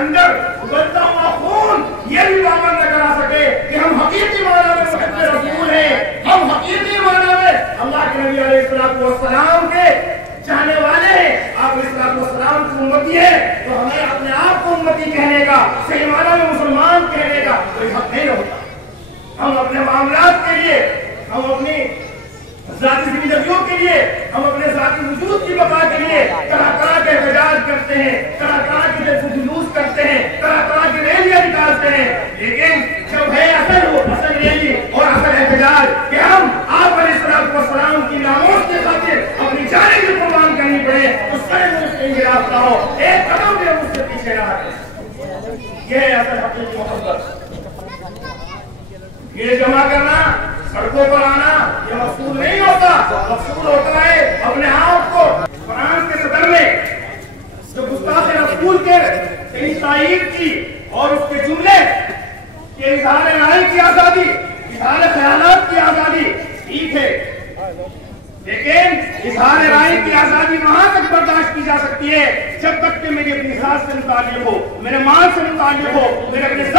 اندر ابلتا ہوا خون یہ بھی باور نہ کرا سکے کہ ہم حقیقی معنی میں محب رسول ہیں، ہم حقیقی معنی میں اللہ کے نبی علیہ السلام کے چاہنے والے ہیں، آپ علیہ السلام کی امتی ہے، تو ہمیں اپنے آپ کو امتی کہنے کا، صحیح معنی میں مسلمان کہنے کا کوئی حق نہیں ہوتا۔ ہم اپنے معاملات کے لیے، ہم اپنی ذاتی زندگیوں کے لیے، ہم اپنے ذاتی وجود کی بقا کے لیے طرح طرح کے احتجاج کرتے ہیں، طرح طرح کے جلوس کرتے ہیں، طرح طرح کی ریلیاں نکالتے ہیں، لیکن جب ہے اصل ریلی اور اصل احتجاج کہ ہم آپ علیہ السلام کی ناموس کی خاطر اپنی جانیں بھی قربان کرنی پڑے، اس سے اس کے انحراف نہ ہو، ایک قدم بھی ہم اس سے پیچھے نہ ہٹیں۔ یہ ہے اصل حقیقی محبت۔ یہ جمع کرنا، سڑکوں پر آنا، یہ مقصود نہیں ہوتا، مقصود ہوتا ہے اپنے آپ کو قرآن کے صدر میں جو گستاخ رسول کے تائید کی اور اس کے جملے کہ اظہار رائے کی آزادی، اظہار خیالات کی آزادی ٹھیک ہے، لیکن اظہار رائے کی آزادی وہاں تک برداشت کی جا سکتی ہے جب تک کہ میری اپنی ذات سے متعلق ہو، میرے مال سے متعلق ہو، میرے اپنے